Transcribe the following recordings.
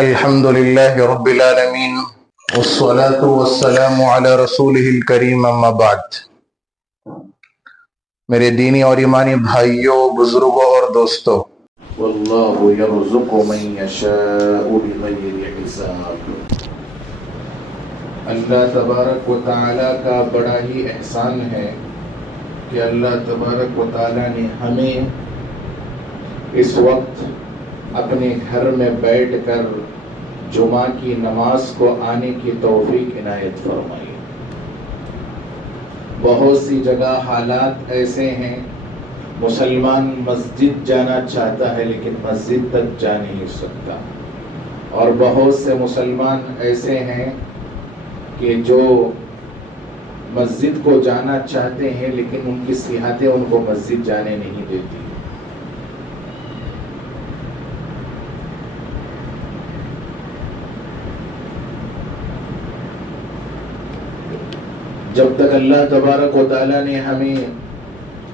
الحمد لله رب العالمين والصلاة والسلام على رسوله الكريم اما بعد. میرے دینی اور ایمانی بھائیوں، بزرگوں اور دوستوں، واللہ یرزق من یشاء بغیر حساب. اللہ تبارک و تعالیٰ کا بڑا ہی احسان ہے کہ اللہ تبارک و تعالیٰ نے ہمیں اس وقت اپنے گھر میں بیٹھ کر جمعہ کی نماز کو آنے کی توفیق عنایت فرمائی. بہت سی جگہ حالات ایسے ہیں، مسلمان مسجد جانا چاہتا ہے لیکن مسجد تک جا نہیں سکتا، اور بہت سے مسلمان ایسے ہیں کہ جو مسجد کو جانا چاہتے ہیں لیکن ان کی صحتیں ان کو مسجد جانے نہیں دیتی. جب تک اللہ تبارک و تعالیٰ نے ہمیں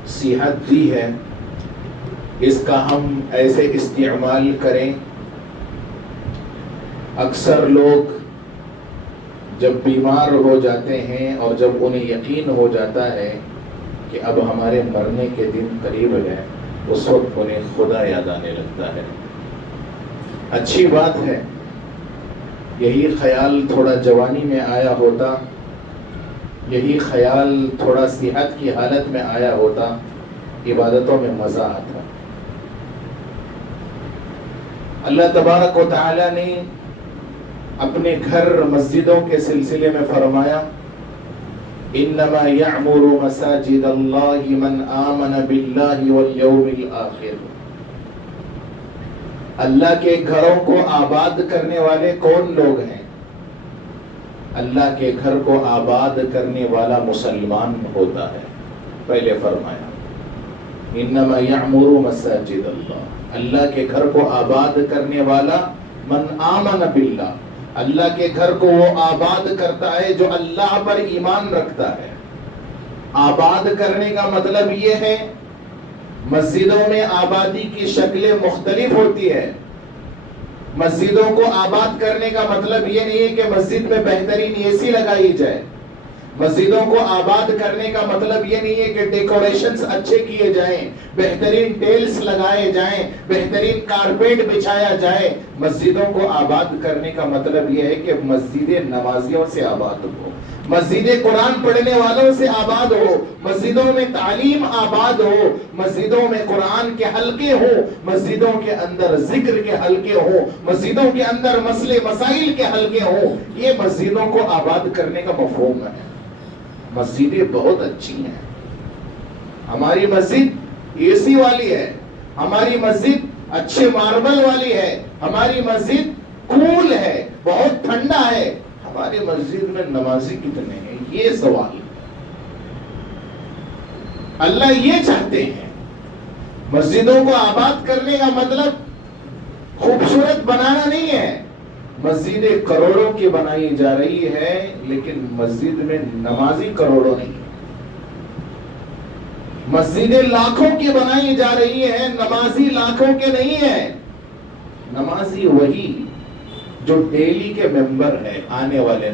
صحت دی ہے، اس کا ہم ایسے استعمال کریں. اکثر لوگ جب بیمار ہو جاتے ہیں اور جب انہیں یقین ہو جاتا ہے کہ اب ہمارے مرنے کے دن قریب ہے، اس وقت انہیں خدا یاد آنے لگتا ہے. اچھی بات ہے، یہی خیال تھوڑا جوانی میں آیا ہوتا، یہی خیال تھوڑا صحت کی حالت میں آیا ہوتا، عبادتوں میں مزہ آتا. اللہ تبارک و تعالی نے اپنے گھر مسجدوں کے سلسلے میں فرمایا، انما یعمر مساجد اللہ من آمن باللہ والیوم الآخر. اللہ کے گھروں کو آباد کرنے والے کون لوگ ہیں؟ اللہ کے گھر کو آباد کرنے والا مسلمان ہوتا ہے. پہلے فرمایا انما یعمر مساجد اللہ، اللہ کے گھر کو آباد کرنے والا من آمن باللہ، اللہ کے گھر کو وہ آباد کرتا ہے جو اللہ پر ایمان رکھتا ہے. آباد کرنے کا مطلب یہ ہے، مسجدوں میں آبادی کی شکلیں مختلف ہوتی ہے. مسجدوں کو آباد کرنے کا مطلب یہ نہیں ہے کہ مسجد میں بہترین اے سی لگائی جائے. مسجدوں کو آباد کرنے کا مطلب یہ نہیں ہے کہ ڈیکوریشنز اچھے کیے جائیں، بہترین ٹیلز لگائے جائیں، بہترین کارپیٹ بچھایا جائے. مسجدوں کو آباد کرنے کا مطلب یہ ہے کہ مسجدیں نمازیوں سے آباد ہو، مسجدیں قرآن پڑھنے والوں سے آباد ہو، مسجدوں میں تعلیم آباد ہو، مسجدوں میں قرآن کے حلقے ہو، مسجدوں کے اندر ذکر کے حلقے ہو، مسجدوں کے اندر مسئلے مسائل کے حلقے ہو. یہ مسجدوں کو آباد کرنے کا مفہوم ہے. مسجدیں بہت اچھی ہیں، ہماری مسجد اے سی والی ہے، ہماری مسجد اچھے ماربل والی ہے، ہماری مسجد کول ہے، بہت ٹھنڈا ہے. ہماری مسجد میں نمازی کتنے ہیں؟ یہ سوال. اللہ یہ چاہتے ہیں، مسجدوں کو آباد کرنے کا مطلب خوبصورت بنانا نہیں ہے. مسجدیں کروڑوں کی بنائی جا رہی ہے لیکن مسجد میں نمازی کروڑوں نہیں. مسجدیں لاکھوں کی بنائی جا رہی ہے، نمازی لاکھوں کے نہیں ہیں. نمازی وہی جو ڈیلی کے ممبر ہے. آنے والے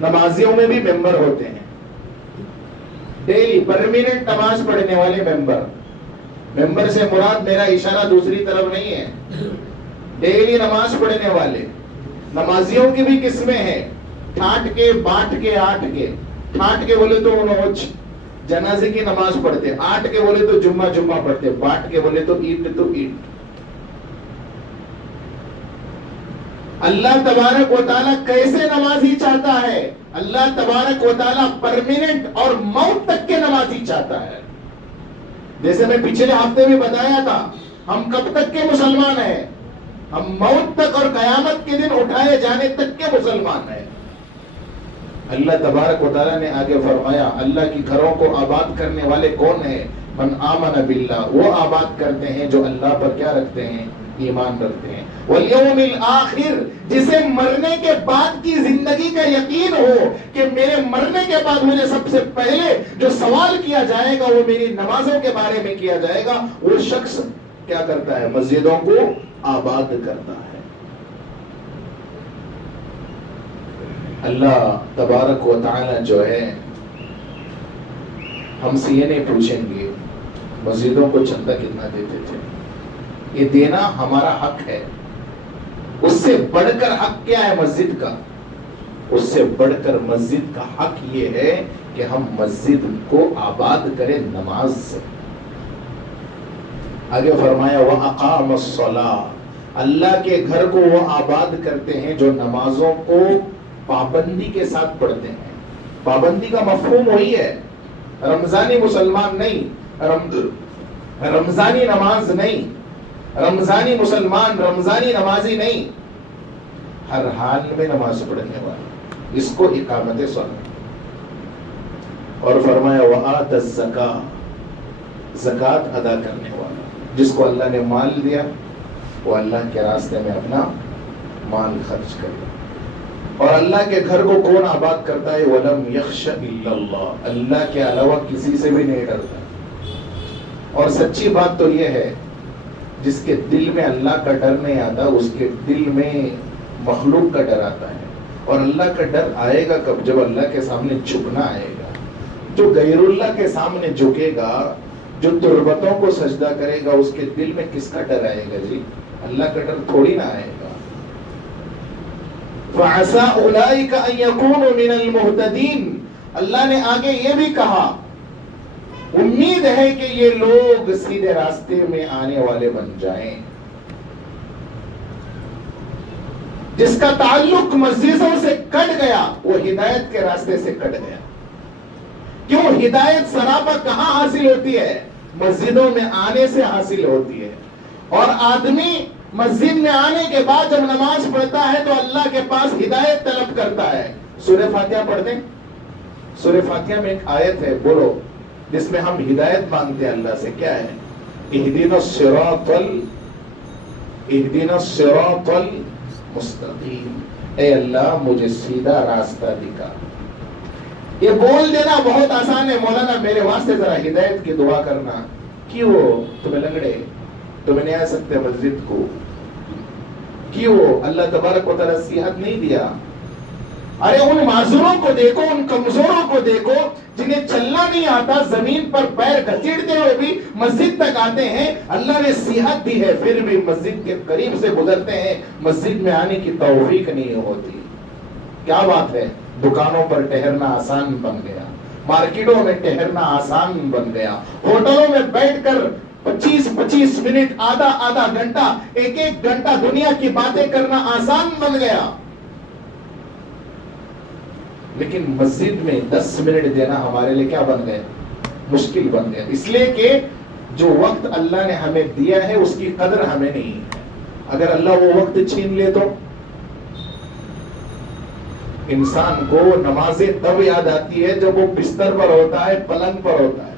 نمازیوں میں بھی ممبر ہوتے ہیں، ڈیلی پرمیننٹ نماز پڑھنے والے ممبر. ممبر سے مراد میرا اشارہ دوسری طرف نہیں ہے، ڈیلی نماز پڑھنے والے. نمازیوں کی بھی قسمیں ہیں، ٹھاٹ کے، بانٹ کے، آٹھ کے. ٹھاٹ کے بولے تو انہوں جنازے کی نماز پڑھتے، آٹھ کے بولے تو جمعہ پڑھتے، بانٹ کے بولے تو عید تو عید. اللہ تبارک و تعالیٰ کیسے نمازی چاہتا ہے؟ اللہ تبارک و تعالیٰ پرمیننٹ اور موت تک کے نمازی چاہتا ہے. جیسے میں پچھلے ہفتے میں بتایا تھا، ہم کب تک کے مسلمان ہیں؟ ہم موت تک اور قیامت کے دن اٹھائے جانے تک کے مسلمان ہیں. اللہ تبارک و تعالیٰ نے آگے فرمایا، اللہ کی گھروں کو آباد کرنے والے کون ہیں؟ من آمن باللہ، وہ آباد کرتے ہیں جو اللہ پر کیا رکھتے ہیں؟ ایمان رکھتے ہیں. والیوم الآخر، جسے مرنے کے بعد کی زندگی کا یقین ہو کہ میرے مرنے کے بعد مجھے سب سے پہلے جو سوال کیا جائے گا وہ میری نمازوں کے بارے میں کیا جائے گا. وہ شخص کیا کرتا ہے؟ مسجدوں کو آباد کرتا ہے. اللہ تبارک و تعالی جو ہے ہم سے یہ نہیں پوچھیں گے مسجدوں کو چندہ کتنا دیتے تھے، یہ دینا ہمارا حق ہے. اس سے بڑھ کر حق کیا ہے مسجد کا؟ اس سے بڑھ کر مسجد کا حق یہ ہے کہ ہم مسجد کو آباد کریں نماز سے. آگے فرمایا وَأَقَامَ الصَّلَاةَ، اللہ کے گھر کو وہ آباد کرتے ہیں جو نمازوں کو پابندی کے ساتھ پڑھتے ہیں. پابندی کا مفہوم وہی ہے، رمضانی مسلمان نہیں، رمضانی نماز نہیں، رمضانی مسلمان، رمضانی نمازی نہیں، ہر حال میں نماز پڑھنے والا، اس کو اقامت صلاۃ. اور فرمایا وآت الزکاۃ، زکوٰۃ ادا کرنے والا، جس کو اللہ نے مال دیا وہ اللہ کے راستے میں اپنا مال خرچ کرے. اور اللہ کے گھر کو کون آباد کرتا ہے؟ وَلَمْ يَخْشَ إِلَّا اللَّهُ، اللہ کے علاوہ کسی سے بھی نہیں ڈرتا. اور سچی بات تو یہ ہے جس کے دل میں اللہ کا ڈر نہیں آتا اس کے دل میں مخلوق کا ڈر آتا ہے. اور اللہ کا ڈر آئے گا کب؟ جب اللہ کے سامنے جھکنا آئے گا. جو غیر اللہ کے سامنے جھکے گا، جو تربتوں کو سجدہ کرے گا، اس کے دل میں کس کا ڈر آئے گا جی؟ اللہ کا ڈر تھوڑی نہ آئے گا. فَعَسَىٰ أُولَٰئِكَ أَن يَكُونُوا مِنَ الْمُهْتَدِينَ، اللہ نے آگے یہ بھی کہا امید ہے کہ یہ لوگ سیدھے راستے میں آنے والے بن جائیں. جس کا تعلق مسجدوں سے کٹ گیا وہ ہدایت کے راستے سے کٹ گیا. کیوں؟ ہدایت سراپا کہاں حاصل ہوتی ہے؟ مسجدوں میں آنے سے حاصل ہوتی ہے. اور آدمی مسجد میں آنے کے بعد جب نماز پڑھتا ہے تو اللہ کے پاس ہدایت طلب کرتا ہے. سورہ فاتحہ پڑھ دیں. سورہ فاتحہ میں ایک آیت ہے، بولو، جس میں ہم ہدایت مانگتے ہیں اللہ سے. کیا ہے؟ اہدنا الصراط المستقیم، اے اللہ مجھے سیدھا راستہ دکھا. یہ بول دینا بہت آسان ہے، مولانا میرے واسطے ذرا ہدایت کی دعا کرنا. کیوں؟ تمہیں لنگڑے، تمہیں نہیں آ سکتے مسجد کو. کیوں؟ اللہ تبارک و تعالیٰ صحت نہیں دیا. ارے ان معذوروں کو دیکھو، ان کمزوروں کو دیکھو جنہیں چلنا نہیں آتا، زمین پر پیر گھسیٹتے ہوئے بھی مسجد تک آتے ہیں. اللہ نے صحت دی ہے پھر بھی مسجد کے قریب سے گزرتے ہیں، مسجد میں آنے کی توفیق نہیں ہوتی. کیا بات ہے؟ دکانوں پر ٹہرنا آسان بن گیا، مارکیٹوں میں ٹہرنا آسان بن گیا، ہوٹلوں میں بیٹھ کر 25 منٹ، آدھا گھنٹہ، ایک گھنٹہ دنیا کی باتیں کرنا آسان بن گیا. لیکن مسجد میں 10 منٹ دینا ہمارے لیے کیا بن گئے؟ مشکل بن گیا. اس لیے کہ جو وقت اللہ نے ہمیں دیا ہے اس کی قدر ہمیں نہیں ہے. اگر اللہ وہ وقت چھین لے تو انسان کو نمازیں تب یاد آتی ہے جب وہ بستر پر ہوتا ہے، پلنگ پر ہوتا ہے.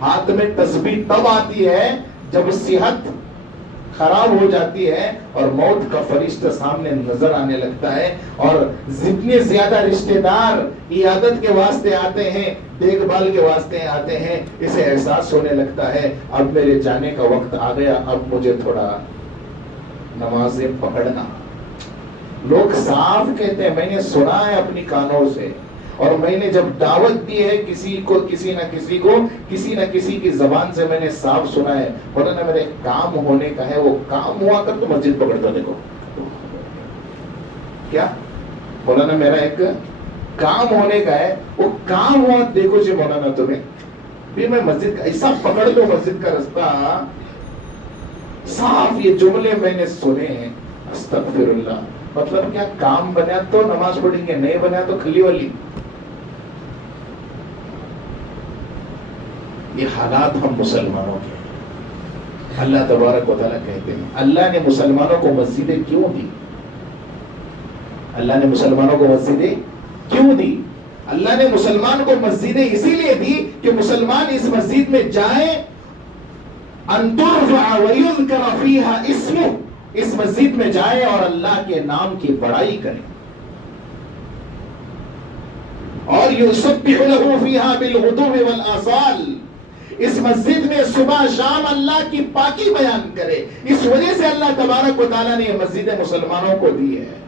ہاتھ میں تسبیح تب آتی ہے جب صحت خراب ہو جاتی ہے اور موت کا فرشتہ سامنے نظر آنے لگتا ہے. اور جتنے زیادہ رشتہ دار عیادت کے واسطے آتے ہیں، دیکھ بھال کے واسطے آتے ہیں، اسے احساس ہونے لگتا ہے اب میرے جانے کا وقت آ گیا، اب مجھے تھوڑا نمازیں پکڑنا. لوگ صاف کہتے ہیں، میں نے سنا ہے اپنی کانوں سے، اور میں نے جب دعوت دی ہے کسی نہ کسی کی زبان سے میں نے صاف سنا ہے، مولانا میرے کام ہونے کا ہے، وہ کام ہوا کر تو مسجد پکڑتا. دیکھو کیا مولانا میرا ایک کام ہونے کا ہے، وہ کام ہوا دیکھو جی مولانا تمہیں بھی میں مسجد کا ایسا پکڑ دو، مسجد کا رستہ صاف. یہ جملے میں نے سنے ہیں. استغفر اللہ. مطلب کیا؟ کام بنا تو نماز پڑھیں گے، نہیں بنا تو کھلی والی. یہ حالات ہم مسلمانوں کے. اللہ تبارک و تعالیٰ کہتے ہیں اللہ نے مسلمانوں کو مسجدیں کیوں دی؟ اللہ نے مسلمانوں کو مسجدیں کیوں دی؟ اللہ نے مسلمان کو مسجدیں اسی لیے دی کہ مسلمان اس مسجد میں جائیں، ان ترفع ویذکر فیہا اسمہ، اس مسجد میں جائے اور اللہ کے نام کی بڑائی کرے. اور یسبح لہ فیہا بالغدو والآصال، اس مسجد میں صبح شام اللہ کی پاکی بیان کرے. اس وجہ سے اللہ تبارک و تعالیٰ نے یہ مسجد مسلمانوں کو دی ہے.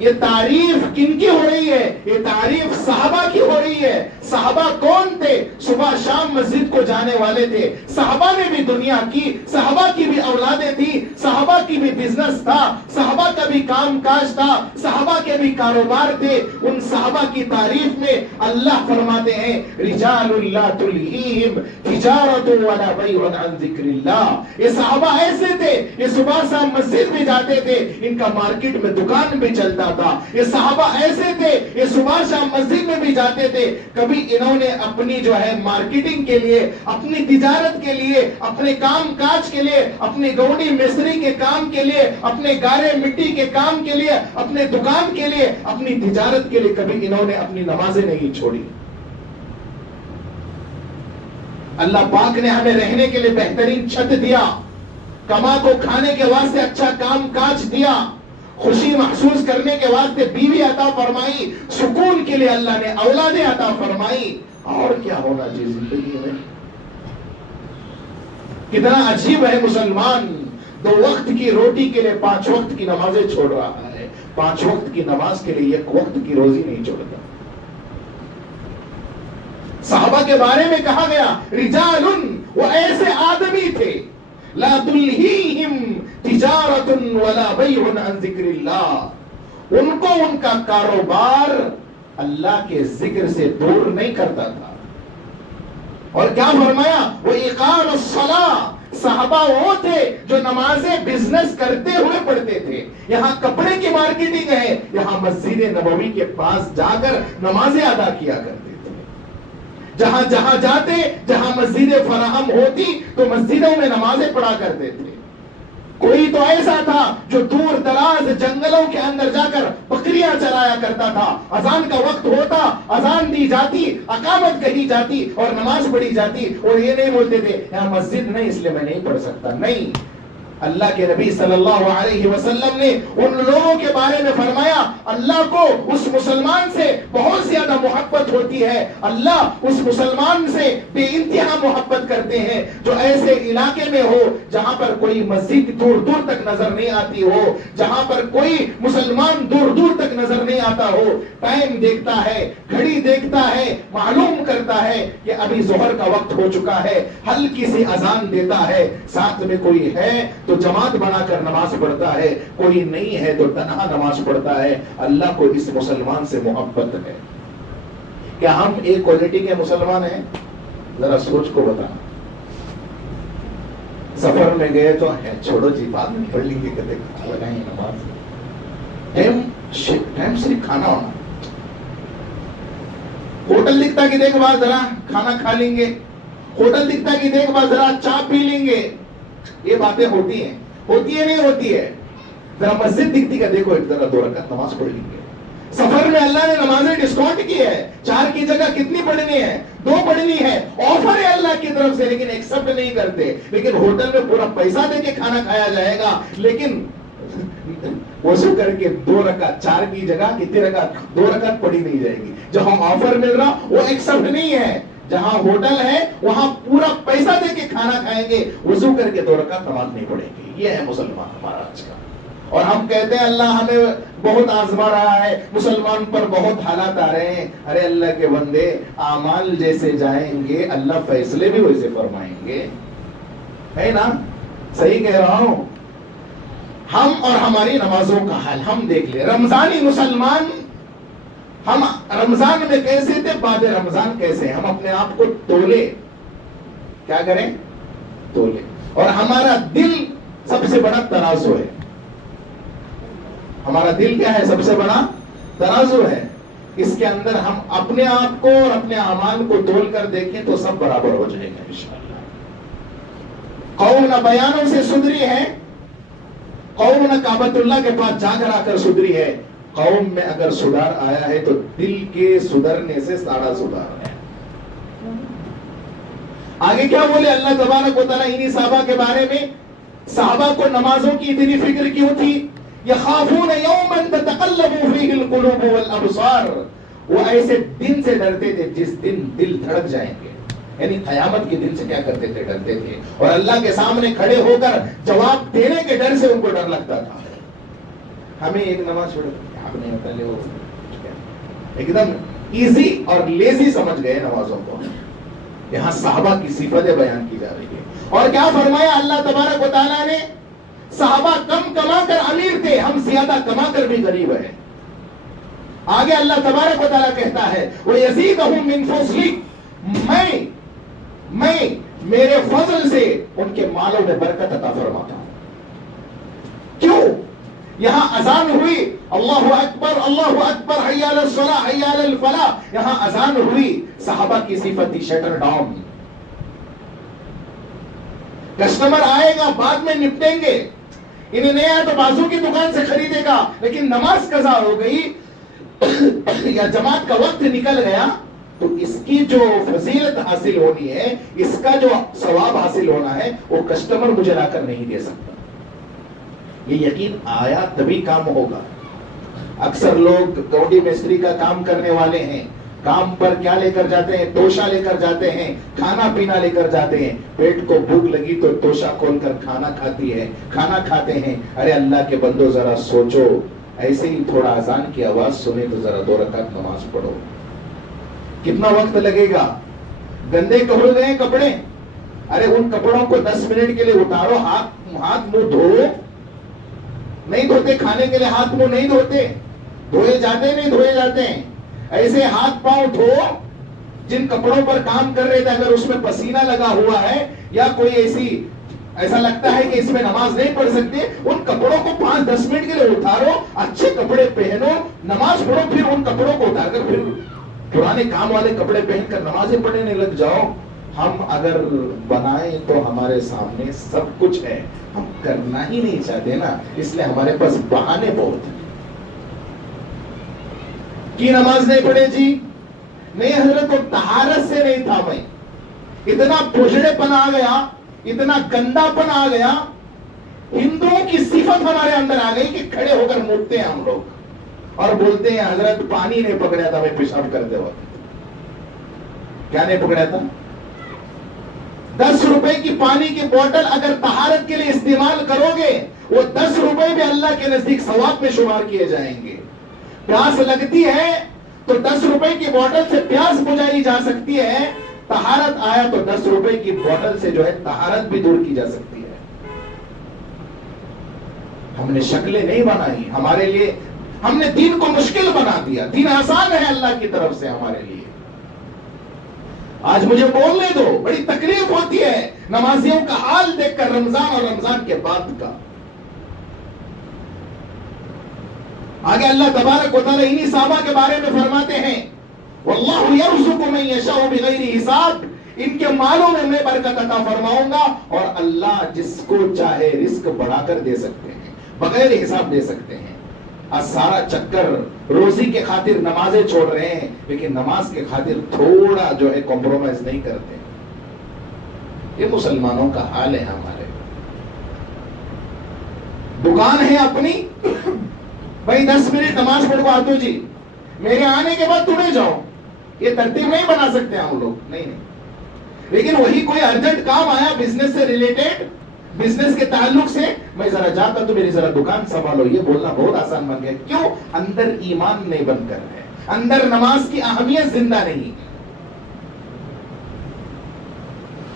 یہ تعریف کن کی ہو رہی ہے؟ یہ تعریف صحابہ کی ہو رہی ہے۔ صحابہ کون تھے؟ صبح شام مسجد کو جانے والے تھے۔ صحابہ نے بھی دنیا کی، صحابہ کی بھی اولادیں تھی، صحابہ کی بھی بزنس تھا، صحابہ کا بھی کام کاج تھا، صحابہ کے بھی کاروبار تھے۔ ان صحابہ کی تعریف میں اللہ فرماتے ہیں رجال لا تلہیہم تجارت ولا بیع عن ذکر اللہ۔ یہ صحابہ ایسے تھے، یہ صبح شام مسجد میں جاتے تھے، ان کا مارکیٹ میں دکان بھی چلتا تھا۔ یہ صحابہ ایسے تھے، یہ صبح شام مسجد میں بھی جاتے تھے، کبھی انہوں نے اپنی جو ہے مارکیٹنگ کے لیے، اپنی تجارت کے لیے، اپنے کام کاج کے لیے، اپنی گوڑی مستری کے کام کے لیے، اپنے گارے مٹی کے کام کے لیے، اپنے دکان کے لیے، اپنی تجارت کے لیے کبھی انہوں نے اپنی نمازیں نہیں چھوڑی۔ اللہ پاک نے ہمیں رہنے کے لیے بہترین چھت دیا، کما کو کھانے کے واسطے اچھا کام کاج دیا، خوشی محسوس کرنے کے واسطے بیوی عطا فرمائی، سکون کے لیے اللہ نے اولادیں عطا فرمائی۔ اور کیا ہونا چاہیے زندگی میں؟ کتنا عجیب ہے مسلمان 2 وقت کی روٹی کے لیے 5 وقت کی نمازیں چھوڑ رہا ہے، 5 وقت کی نماز کے لیے 1 وقت کی روزی نہیں چھوڑتا۔ صحابہ کے بارے میں کہا گیا رجال، وہ ایسے آدمی تھے لا تلہیہم تجارت ولا بیع عن ذکر اللہ، ان کو ان کا کاروبار اللہ کے ذکر سے دور نہیں کرتا تھا۔ اور کیا فرمایا؟ وہ اقام الصلاۃ، صحابہ وہ تھے جو نمازیں بزنس کرتے ہوئے پڑھتے تھے۔ یہاں کپڑے کی مارکیٹنگ ہے، یہاں مسجد نبوی کے پاس جا کر نمازیں ادا کیا کرتے تھے۔ جہاں جہاں جاتے، جہاں مسجدیں فراہم ہوتی تو مسجدوں میں نمازیں پڑھا کرتے تھے۔ کوئی تو ایسا تھا جو دور دراز جنگلوں کے اندر جا کر بکریاں چرایا کرتا تھا، اذان کا وقت ہوتا، اذان دی جاتی، اقامت کہی جاتی اور نماز پڑھی جاتی، اور یہ نہیں بولتے تھے یہاں مسجد نہیں اس لیے میں نہیں پڑھ سکتا۔ نہیں، اللہ کے نبی صلی اللہ علیہ وسلم نے ان لوگوں کے بارے میں فرمایا اللہ کو اس مسلمان سے بہت زیادہ محبت ہوتی ہے، اللہ اس مسلمان سے بے انتہا محبت کرتے ہیں جو ایسے علاقے میں ہو جہاں پر کوئی مسجد دور دور تک نظر نہیں آتی ہو، جہاں پر کوئی مسلمان دور دور تک نظر نہیں آتا ہو، ٹائم دیکھتا ہے، گھڑی دیکھتا ہے، معلوم کرتا ہے کہ ابھی ظہر کا وقت ہو چکا ہے، ہلکی سی اذان دیتا ہے، ساتھ میں کوئی ہے تو جماعت بنا کر نماز پڑھتا ہے، کوئی نہیں ہے تو تنہا نماز پڑھتا ہے۔ اللہ کو اس مسلمان سے محبت ہے۔ کیا ہم ایک کوالٹی کے مسلمان ہیں؟ ذرا سوچ کو بتانا۔ سفر میں گئے تو ہے چھوڑو جی بعد میں پڑھ لیں گے، کہتے لگائیں نماز، ٹائم صرف کھانا ہونا۔ ہوٹل دکھتا کہ دیکھ بعد ذرا کھانا کھا لیں گے، ہوٹل دکھتا کہ دیکھ بعد ذرا چائے پی لیں گے، یہ باتیں ہوتی ہیں، ہوتی ہے نہیں ہوتی ہے؟ ذرا مسجد دکھتی کا دیکھو ایک ذرا 2 رکعت نماز پڑھ لیں گے۔ سفر میں اللہ نے نمازیں ڈسکاؤنٹ کی ہے، 4 کی جگہ کتنی پڑھنی ہے؟ 2 پڑھنی ہے، آفر ہے اللہ کی طرف سے، لیکن ایکسپٹ نہیں کرتے۔ لیکن ہوٹل میں پورا پیسہ دے کے کھانا کھایا جائے گا، لیکن وضو کر کے 2 رکعت 4 کی جگہ کتنی رکعت؟ 2 رکعت پڑھی نہیں جائے گی۔ جہاں آفر مل رہا وہ ایکسپٹ نہیں ہے، جہاں ہوٹل ہے وہاں پورا پیسہ دے کے کھانا کھائیں گے، وضو کر کے 2 رکعت نماز نہیں پڑھیں گے۔ یہ ہے مسلمان ہمارا آج کا۔ اور ہم کہتے ہیں اللہ ہمیں بہت آزما رہا ہے، مسلمان پر بہت حالات آ رہے ہیں۔ ارے اللہ کے بندے، اعمال جیسے جائیں گے اللہ فیصلے بھی ویسے فرمائیں گے، ہے نا؟ صحیح کہہ رہا ہوں؟ ہم اور ہماری نمازوں کا حال ہم دیکھ لیں۔ رمضانی مسلمان ہم رمضان میں کیسے تھے، بعد رمضان کیسے ہیں؟ ہم اپنے آپ کو تولے، کیا کریں؟ تولے۔ اور ہمارا دل سب سے بڑا ترازو ہے۔ ہمارا دل کیا ہے؟ سب سے بڑا ترازو ہے۔ اس کے اندر ہم اپنے آپ کو اور اپنے اعمال کو تول کر دیکھیں تو سب برابر ہو جائے گا انشاءاللہ۔ قوم نہ بیانوں سے سدھری ہے، قوم نہ کعبۃ اللہ کے پاس جا کر آ کر سدھری ہے، قوم میں اگر سدھار آیا ہے تو دل کے سدھرنے سے سارا سدھار ہے۔ آگے کیا بولے اللہ تبارک و تعالیٰ انہی صحابہ کے بارے میں؟ صحابہ کو نمازوں کی اتنی فکر کیوں تھی؟ یخافون یوما تتقلب فیہ القلوب والابصار، وہ ایسے دن سے ڈرتے تھے جس دن دل دھڑک جائیں گے، یعنی قیامت کے دن سے کیا کرتے تھے؟ ڈرتے تھے، اور اللہ کے سامنے کھڑے ہو کر جواب دینے کے ڈر سے ان کو ڈر لگتا تھا۔ ہمیں ایک نماز چھوڑ آپ نہیں ہوتا لے وہ ایک دم ایزی اور لیزی سمجھ گئے نمازوں کو. یہاں صحابہ کی صفتیں بیان کی جا رہی ہے. اور کیا فرمایا اللہ تبارک و تعالیٰ نے؟ صحابہ کم کما کر امیر تھے، ہم زیادہ کما کر بھی غریب ہیں. آگے اللہ تبارک و تعالیٰ کہتا ہے وَيَزِيدَهُم مِّن فَضْلِهِ، میں میرے فضل سے ان کے مالوں میں برکت عطا فرماتا ہوں. کیوں؟ یہاں اذان ہوئی اللہ اکبر حی علی الصلاۃ حی علی الفلاح، یہاں اذان ہوئی. صحابہ کی صفت تھی شٹر ڈاؤن. کسٹمر آئے گا بعد میں نپٹیں گے، انہیں نہیں آیا تو بازو کی دکان سے خریدے گا. لیکن نماز قضا ہو گئی یا جماعت کا وقت نکل گیا تو اس کی جو فضیلت حاصل ہونی ہے، اس کا جو ثواب حاصل ہونا ہے، وہ کسٹمر مجھے لا کر نہیں دے سکتا. یہ یقین آیا تبھی کام ہوگا. اکثر لوگ گوڈی مستری کا کام کرنے والے ہیں، کام پر کیا لے کر جاتے ہیں؟ توشا لے کر جاتے ہیں، کھانا پینا لے کر جاتے ہیں. پیٹ کو بھوک لگی تو توشا کھول کر کھانا کھاتے ہیں. ارے اللہ کے بندو ذرا سوچو، ایسے ہی تھوڑا اذان کی آواز سنے تو ذرا 2 رکعت نماز پڑھو. کتنا وقت لگے گا؟ گندے کپڑے گئے کپڑے، ارے ان کپڑوں کو 10 منٹ کے لیے اتارو، ہاتھ منہ دھو. نہیں دھوتے کھانے کے لیے ہاتھ منہ نہیں دھوتے، دھوئے جاتے نہیں دھوئے جاتے ہیں. ایسے ہاتھ پاؤں دھو. جن کپڑوں پر کام کر رہے تھے اگر اس میں پسینہ لگا ہوا ہے یا کوئی ایسا لگتا ہے کہ اس میں نماز نہیں پڑھ سکتے، ان کپڑوں کو 5-10 منٹ کے لیے اتارو، اچھے کپڑے پہنو، نماز پڑھو. پھر ان کپڑوں کو اتار کر پھر پرانے کام والے کپڑے پہن کر نمازیں پڑھنے لگ جاؤ. ہم اگر بنائیں تو ہمارے سامنے سب کچھ ہے، ہم کرنا ہی نہیں چاہتے نا، اس لیے ہمارے پاس بہانے بہت ہیں. کی نماز نہیں پڑھے جی؟ نہیں حضرت، تو طہارت سے نہیں تھا. میں اتنا پھجڑے پن آ گیا، اتنا گندا پن آ گیا، ہندوؤں کی صفت ہمارے اندر آ گئی کہ کھڑے ہو کر مڑتے ہیں ہم لوگ اور بولتے ہیں حضرت پانی نہیں پکڑا تھا میں پیشاب کرتے وقت. کیا نہیں پکڑا تھا؟ 10 روپے کی پانی کی بوتل اگر طہارت کے لیے استعمال کرو گے، وہ 10 روپے بھی اللہ کے نزدیک ثواب میں شمار کیے جائیں گے. پیاس لگتی ہے تو 10 روپے کی بوتل سے پیاس بجھائی جا سکتی ہے. طہارت آیا تو 10 روپے کی بوتل سے جو ہے طہارت بھی دور کی جا سکتی ہے. ہم نے شکلیں نہیں بنائی ہمارے لیے، ہم نے دین کو مشکل بنا دیا. دین آسان ہے اللہ کی طرف سے ہمارے لیے. آج مجھے بولنے دو، بڑی تکلیف ہوتی ہے نمازیوں کا حال دیکھ کر، رمضان اور رمضان کے بعد کا. آگے اللہ تبارک و تعالی انہی صحابہ کے بارے میں فرماتے ہیں واللہ یرزق من یشاء بغیر حساب، ان کے مالوں میں برکت عطا فرماؤں گا، اور اللہ جس کو چاہے رزق بڑھا کر دے سکتے ہیں، بغیر حساب دے سکتے ہیں. آج سارا چکر روزی کے خاطر نمازیں چھوڑ رہے ہیں، لیکن نماز کے خاطر تھوڑا جو ہے کمپرومائز نہیں کرتے. یہ مسلمانوں کا حال ہے. ہمارے دکان ہے اپنی، بھائی 10 منٹ نماز پڑھوا دو جی، میرے آنے کے بعد تمہیں جاؤ. یہ ترتیب نہیں بنا سکتے ہم لوگ، نہیں. لیکن وہی کوئی ارجنٹ کام آیا بزنس سے ریلیٹڈ، بزنس کے تعلق سے، میں ذرا جاتا تو میری ذرا دکان سنبھالو، یہ بولنا بہت آسان بن گیا. کیوں؟ اندر ایمان نہیں بن کر ہے، اندر نماز کی اہمیت زندہ نہیں.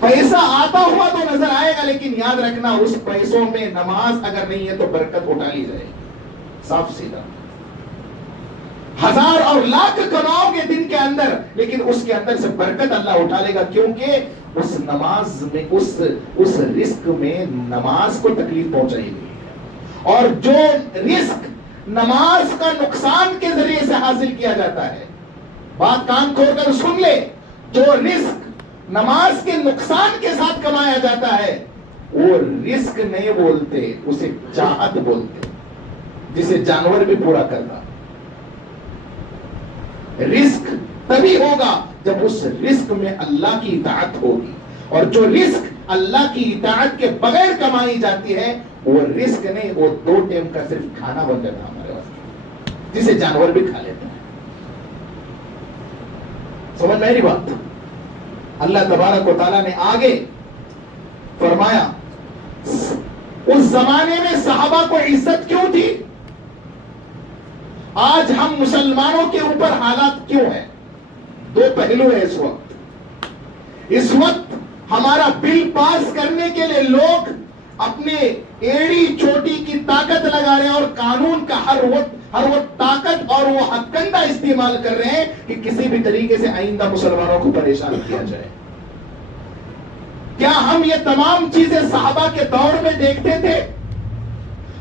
پیسہ آتا ہوا تو نظر آئے گا، لیکن یاد رکھنا اس پیسوں میں نماز اگر نہیں ہے تو برکت اٹھا لی جائے گی. صاف سیدھا. 1000 اور لاکھ کماؤ گے دن کے اندر، لیکن اس کے اندر سے برکت اللہ اٹھا لے گا، کیونکہ اس نماز میں اس رزق میں نماز کو تکلیف پہنچائی گئی ہے. اور جو رزق نماز کا نقصان کے ذریعے سے حاصل کیا جاتا ہے، بات کان کھول کر سن لے، جو رزق نماز کے نقصان کے ساتھ کمایا جاتا ہے وہ رزق نہیں بولتے، اسے چاہت بولتے، جسے جانور بھی پورا کرتا. رزق تبھی ہوگا جب اس رزق میں اللہ کی اطاعت ہوگی، اور جو رزق اللہ کی اطاعت کے بغیر کمائی جاتی ہے وہ رزق نہیں، وہ 2 ٹائم کا صرف کھانا بن جاتا ہمارے واسطے، جسے جانور بھی کھا لیتے ہیں. سمجھ میں آئی بات؟ اللہ تبارک و تعالیٰ نے آگے فرمایا اس زمانے میں صحابہ کو عزت کیوں تھی؟ آج ہم مسلمانوں کے اوپر حالات کیوں ہیں؟ دو پہلو ہیں اس وقت ہمارا بل پاس کرنے کے لیے لوگ اپنے ایڑی چوٹی کی طاقت لگا رہے ہیں اور قانون کا ہر وہ طاقت اور وہ حقندہ استعمال کر رہے ہیں کہ کسی بھی طریقے سے آئندہ مسلمانوں کو پریشان کیا جائے. کیا ہم یہ تمام چیزیں صحابہ کے دور میں دیکھتے تھے؟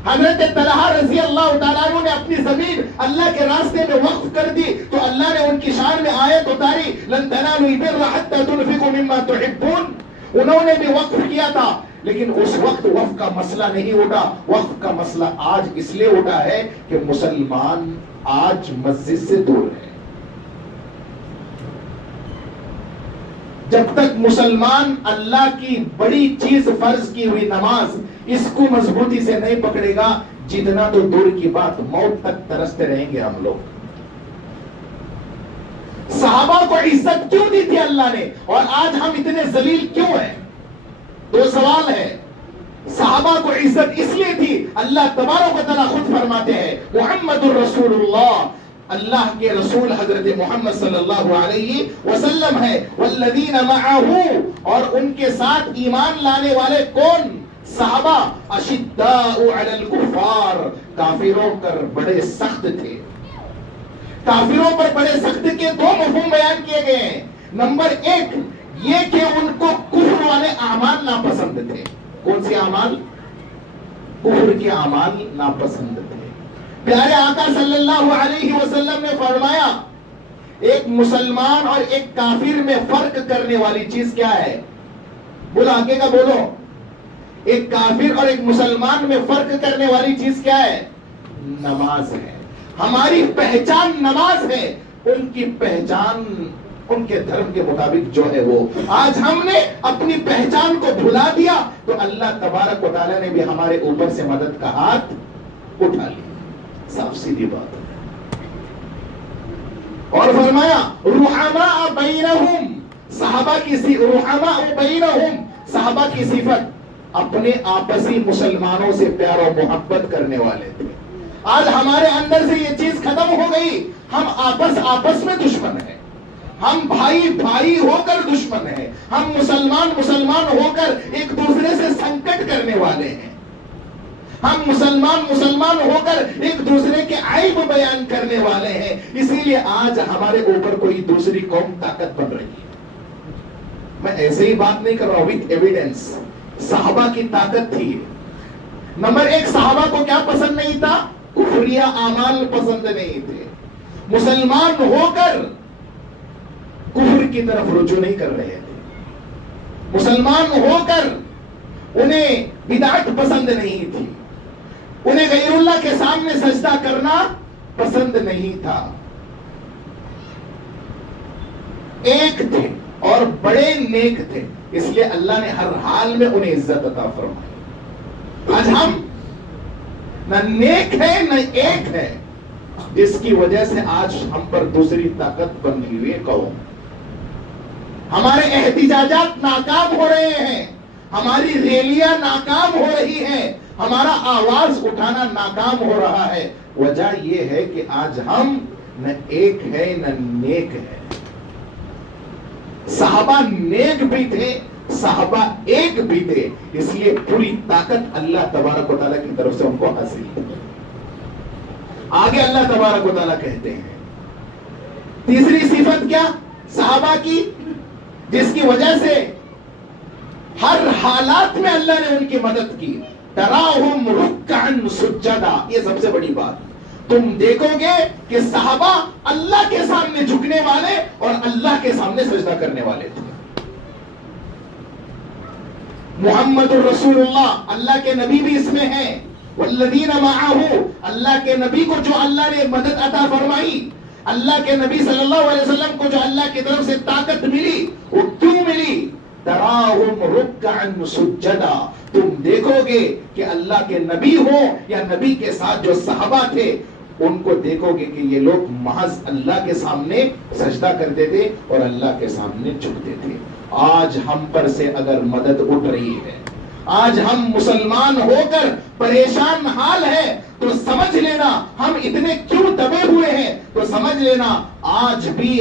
حضرت طلحہ رضی اللہ تعالیٰ عنہ نے اپنی زمین اللہ کے راستے میں وقف کر دی تو اللہ نے ان کی شان میں آیت اتاری لن تنالوا البر حتى تنفقوا مما تحبون. انہوں نے بھی وقف کیا تھا لیکن اس وقت وقف کا مسئلہ نہیں اٹھا. وقف کا مسئلہ آج اس لیے اٹھا ہے کہ مسلمان آج مسجد سے دور ہے. جب تک مسلمان اللہ کی بڑی چیز فرض کی ہوئی نماز اس کو مضبوطی سے نہیں پکڑے گا, جتنا تو دور کی بات موت تک ترستے رہیں گے ہم لوگ. صحابہ کو عزت کیوں دی تھی اللہ نے اور آج ہم اتنے ذلیل کیوں ہیں؟ دو سوال ہے. صحابہ کو عزت اس لیے تھی, اللہ تبارک و تعالیٰ خود فرماتے ہیں محمد الرسول اللہ, اللہ کے رسول حضرت محمد صلی اللہ علیہ وسلم ہے. والذین معه, اور ان کے ساتھ ایمان لانے والے کون؟ صحابہ. اشداء علی الکفار, کافروں پر بڑے سخت تھے. کافروں پر بڑے سخت کے دو مفہوم بیان کیے گئے ہیں. نمبر ایک یہ کہ ان کو کفر والے اعمال ناپسند تھے. کون سے اعمال؟ کفر کے اعمال ناپسند تھے. پیارے آقا صلی اللہ علیہ وسلم نے فرمایا ایک مسلمان اور ایک کافر میں فرق کرنے والی چیز کیا ہے؟ بولو آگے کا بولو. ایک کافر اور ایک مسلمان میں فرق کرنے والی چیز کیا ہے؟ نماز ہے. ہماری پہچان نماز ہے, ان کی پہچان ان کے دھرم کے مطابق جو ہے وہ. آج ہم نے اپنی پہچان کو بھلا دیا تو اللہ تبارک و تعالیٰ نے بھی ہمارے اوپر سے مدد کا ہاتھ اٹھا لیا. صاف سیدھی بات ہے. اور فرمایا رحماء بینہم, صحابہ کی رحماء بینہم, صحابہ کی صفت اپنے آپسی مسلمانوں سے پیار و محبت کرنے والے تھے. آج ہمارے اندر سے یہ چیز ختم ہو گئی. ہم آپس میں دشمن ہیں. ہم بھائی ہو کر دشمن ہیں. ہم مسلمان ہو کر ایک دوسرے سے سنکٹ کرنے والے ہیں. ہم مسلمان ہو کر ایک دوسرے کے عیب بیان کرنے والے ہیں. اسی لیے آج ہمارے اوپر کوئی دوسری قوم طاقت بن رہی ہے. میں ایسے ہی بات نہیں کر رہا ہوں, وتھ ایویڈنس. صحابہ کی طاقت تھی. نمبر ایک, صحابہ کو کیا پسند نہیں تھا؟ کفریہ اعمال پسند نہیں تھے. مسلمان ہو کر کفر کی طرف رجوع نہیں کر رہے تھے. مسلمان ہو کر انہیں بدعت پسند نہیں تھی. انہیں غیر اللہ کے سامنے سجدہ کرنا پسند نہیں تھا. ایک تھے اور بڑے نیک تھے, اس لیے اللہ نے ہر حال میں انہیں عزت عطا فرمائی. آج ہم نہ نیک ہے نہ ایک ہے, جس کی وجہ سے آج ہم پر دوسری طاقت بنی ہوئی قوم. ہمارے احتجاجات ناکام ہو رہے ہیں, ہماری ریلیاں ناکام ہو رہی ہیں, ہمارا آواز اٹھانا ناکام ہو رہا ہے. وجہ یہ ہے کہ آج ہم نہ ایک ہے نہ نیک ہے. صحابہ نیک بھی تھے, صحابہ ایک بھی تھے, اس لیے پوری طاقت اللہ تبارک و تعالیٰ کی طرف سے ان کو حاصل ہے. آگے اللہ تبارک و تعالیٰ کہتے ہیں تیسری صفت کیا صحابہ کی, جس کی وجہ سے ہر حالات میں اللہ نے ان کی مدد کی. تراہم رکعا سجدا, یہ سب سے بڑی بات. تم دیکھو گے کہ صحابہ اللہ کے سامنے جھکنے والے اور اللہ کے سامنے سجدہ کرنے والے تھے. محمد الرسول اللہ, اللہ کے نبی بھی اس میں ہیں. والذین معه, اللہ کے نبی کو جو اللہ نے مدد عطا فرمائی, اللہ کے نبی صلی اللہ علیہ وسلم کو جو اللہ کی طرف سے طاقت ملی, وہ کیوں ملی؟ تراہم رکعا سجدا, تم دیکھو گے کہ اللہ کے نبی ہو یا نبی کے ساتھ جو صحابہ تھے, ان کو دیکھو گے کہ یہ لوگ محض اللہ کے سامنے سجدہ کرتے تھے اور اللہ کے سامنے جھکتے تھے. آج ہم پر سے اگر مدد اٹھ رہی ہے, آج ہم مسلمان ہو کر پریشان حال ہے, تو سمجھ لینا ہم اتنے کیوں دبے سمجھ لینا آج بھی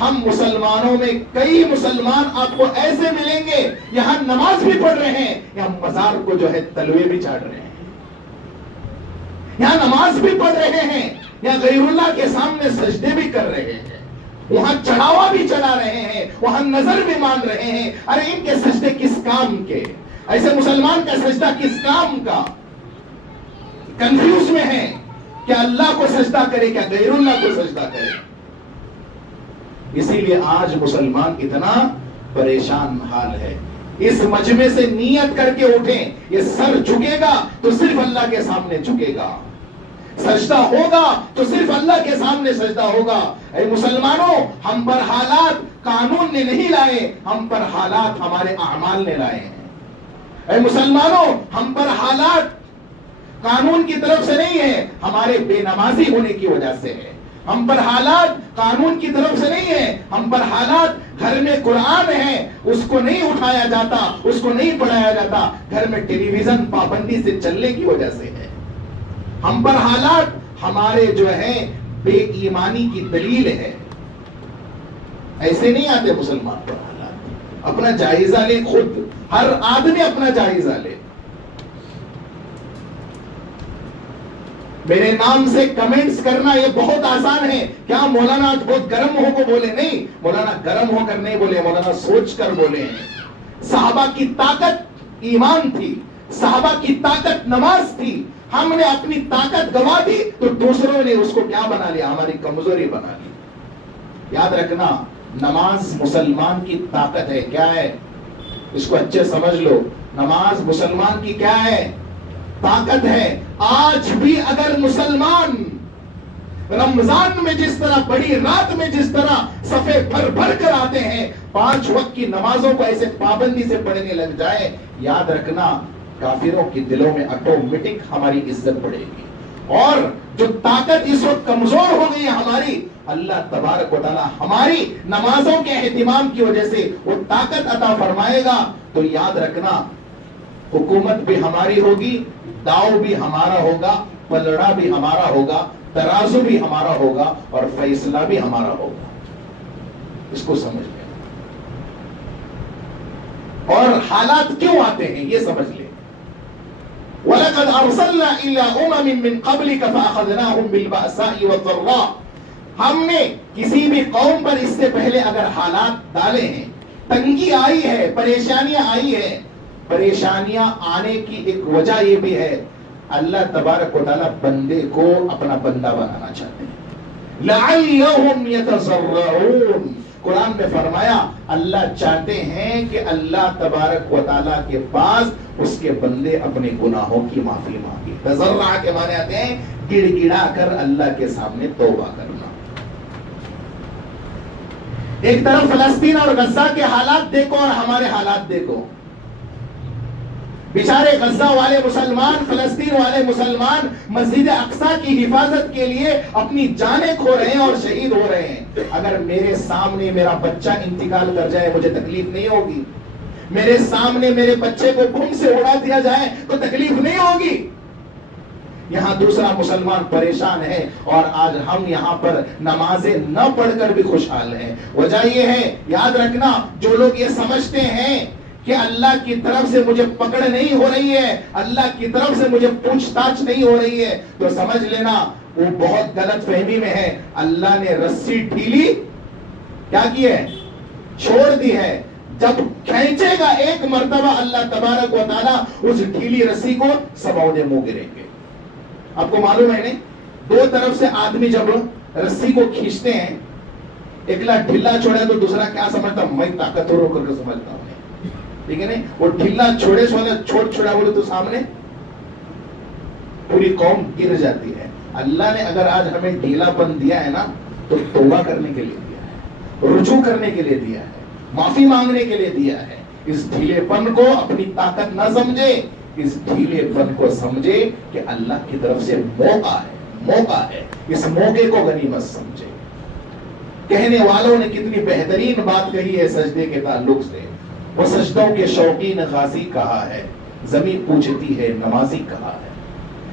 ہم مسلمانوں میں کئی مسلمان آپ کو ایسے ملیں گے یہاں نماز بھی پڑھ رہے ہیں، یہاں مزار کو جو ہے تلوے بھی چاٹ رہے ہیں، یہاں نماز بھی پڑھ رہے ہیں، یہاں غیر اللہ کے سامنے سجدے بھی کر رہے ہیں، وہاں چڑھاوا بھی چڑھا رہے ہیں، وہاں نظر بھی مان رہے ہیں۔ ارے ان کے سجدے کس کام کے؟ ایسے مسلمان کا سجدہ کس کام کا؟ کنفیوز میں ہے، کیا اللہ کو سجدہ کرے کیا غیر اللہ کو سجدہ کرے؟ اسی لیے آج مسلمان اتنا پریشان حال ہے۔ اس مجمع سے نیت کر کے اٹھیں، یہ سر جھکے گا تو صرف اللہ کے سامنے جھکے گا، سجدہ ہوگا تو صرف اللہ کے سامنے سجدہ ہوگا۔ اے مسلمانوں، ہم پر حالات قانون نے نہیں لائے، ہم پر حالات ہمارے اعمال نے لائے ہیں۔ اے مسلمانوں، ہم پر حالات قانون کی طرف سے نہیں ہے، ہمارے بے نمازی ہونے کی وجہ سے ہے۔ ہم پر حالات قانون کی طرف سے نہیں ہے، ہم پر حالات گھر میں قرآن ہے اس کو نہیں اٹھایا جاتا، اس کو نہیں پڑھایا جاتا، گھر میں ٹیلی ویژن پابندی سے چلنے کی وجہ سے ہے۔ ہم پر حالات ہمارے جو ہے بے ایمانی کی دلیل ہے۔ ایسے نہیں آتے مسلمان پر حالات۔ اپنا جائزہ لے، خود ہر آدمی اپنا جائزہ لے۔ میرے نام سے کمنٹس کرنا یہ بہت آسان ہے۔ کیا مولانا آج بہت گرم ہو کو بولے؟ نہیں، مولانا گرم ہو کر نہیں بولے، مولانا سوچ کر بولے ہیں۔ صحابہ کی طاقت ایمان تھی، صحابہ کی طاقت نماز تھی۔ ہم نے اپنی طاقت گوا دی تو دوسروں نے اس کو کیا بنا لیا؟ ہماری کمزوری بنا لی۔ یاد رکھنا، نماز مسلمان کی طاقت ہے۔ کیا ہے؟ اس کو اچھے سمجھ لو۔ نماز مسلمان کی کیا ہے؟ طاقت ہے۔ آج بھی اگر مسلمان رمضان میں جس طرح، بڑی رات میں جس طرح صفے بھر بھر کر آتے ہیں، 5 وقت کی نمازوں کو ایسے پابندی سے پڑھنے لگ جائے، یاد رکھنا کافروں کی دلوں میں آٹومیٹک ہماری عزت بڑھے گی۔ اور جو طاقت اس وقت کمزور ہو گئی ہے ہماری، اللہ تبارک و تعالی ہماری نمازوں کے اہتمام کی وجہ سے وہ طاقت عطا فرمائے گا۔ تو یاد رکھنا، حکومت بھی ہماری ہوگی، داؤ بھی ہمارا ہوگا، پلڑا بھی ہمارا ہوگا، ترازو بھی ہمارا ہوگا، اور فیصلہ بھی ہمارا ہوگا۔ اس کو سمجھ لیں۔ اور حالات کیوں آتے ہیں یہ سمجھ لیں۔ وَلَقَدْ أَرْسَلْنَا إِلَىٰ أُمَمٍ مِّن قَبْلِكَ فَأَخَذْنَاهُمْ بِالْبَأْسَاءِ وَالضَّرَّاءِ۔ ہم نے کسی بھی قوم پر اس سے پہلے اگر حالات ڈالے ہیں، تنگی آئی ہے، پریشانیاں آئی ہے، پریشانیاں آنے کی ایک وجہ یہ بھی ہے، اللہ تبارک و تعالیٰ بندے کو اپنا بندہ بنانا چاہتے ہیں۔ لَعَلَّهُمْ يَتَضَرَّعُونَ، قرآن میں فرمایا اللہ چاہتے ہیں کہ اللہ تبارک و تعالیٰ کے پاس اس کے بندے اپنے گناہوں کی معافی مانگے۔ تضرع کے معنی آتے ہیں گڑ گڑا کر اللہ کے سامنے توبہ کرنا۔ ایک طرف فلسطین اور غزہ کے حالات دیکھو اور ہمارے حالات دیکھو۔ بیچارے غزہ والے مسلمان، فلسطین والے مسلمان مسجد اقصی کی حفاظت کے لیے اپنی جانیں کھو رہے ہیں اور شہید ہو رہے ہیں۔ اگر میرے سامنے میرا بچہ انتقال کر جائے مجھے تکلیف نہیں ہوگی؟ میرے سامنے میرے بچے کو بم سے اڑا دیا جائے تو تکلیف نہیں ہوگی؟ یہاں دوسرا مسلمان پریشان ہے اور آج ہم یہاں پر نمازیں نہ پڑھ کر بھی خوشحال ہیں۔ وجہ یہ ہے، یاد رکھنا، جو لوگ یہ سمجھتے ہیں کہ اللہ کی طرف سے مجھے پکڑ نہیں ہو رہی ہے، اللہ کی طرف سے مجھے پوچھ تاچھ نہیں ہو رہی ہے، تو سمجھ لینا وہ بہت غلط فہمی میں ہے۔ اللہ نے رسی ڈھیلی کیا کی ہے؟ چھوڑ دی ہے۔ جب کھینچے گا ایک مرتبہ اللہ تبارک و تعالیٰ اس ڈھیلی رسی کو سباؤدے منہ گریں گے۔ آپ کو معلوم ہے نہیں، دو طرف سے آدمی جب رسی کو کھینچتے ہیں، ایکلا ڈھیلا چھوڑے تو دوسرا کیا سمجھتا؟ میں طاقتور ہو کر کے سمجھتا ہوں، ٹھیک ہے نہیں؟ وہ ڈھیلا چھوڑے چھوڑا بولے تو سامنے پوری قوم گر جاتی ہے۔ اللہ نے اگر آج ہمیں ڈھیلا پن دیا ہے نا تو توبہ کرنے کے لیے دیا ہے، رجوع کرنے کے لیے دیا ہے، معافی مانگنے کے لیے دیا ہے۔ اس ڈھیلے پن کو اپنی طاقت نہ سمجھے، اس ڈھیلے پن کو سمجھے کہ اللہ کی طرف سے موقع ہے، اس موقع کو غنیمت سمجھے۔ کہنے والوں نے کتنی بہترین بات کہی ہے سجدے کے تعلق سے، وہ سجدوں کے شوقین غازی کہا ہے، زمین پوچھتی ہے نمازی کہا ہے۔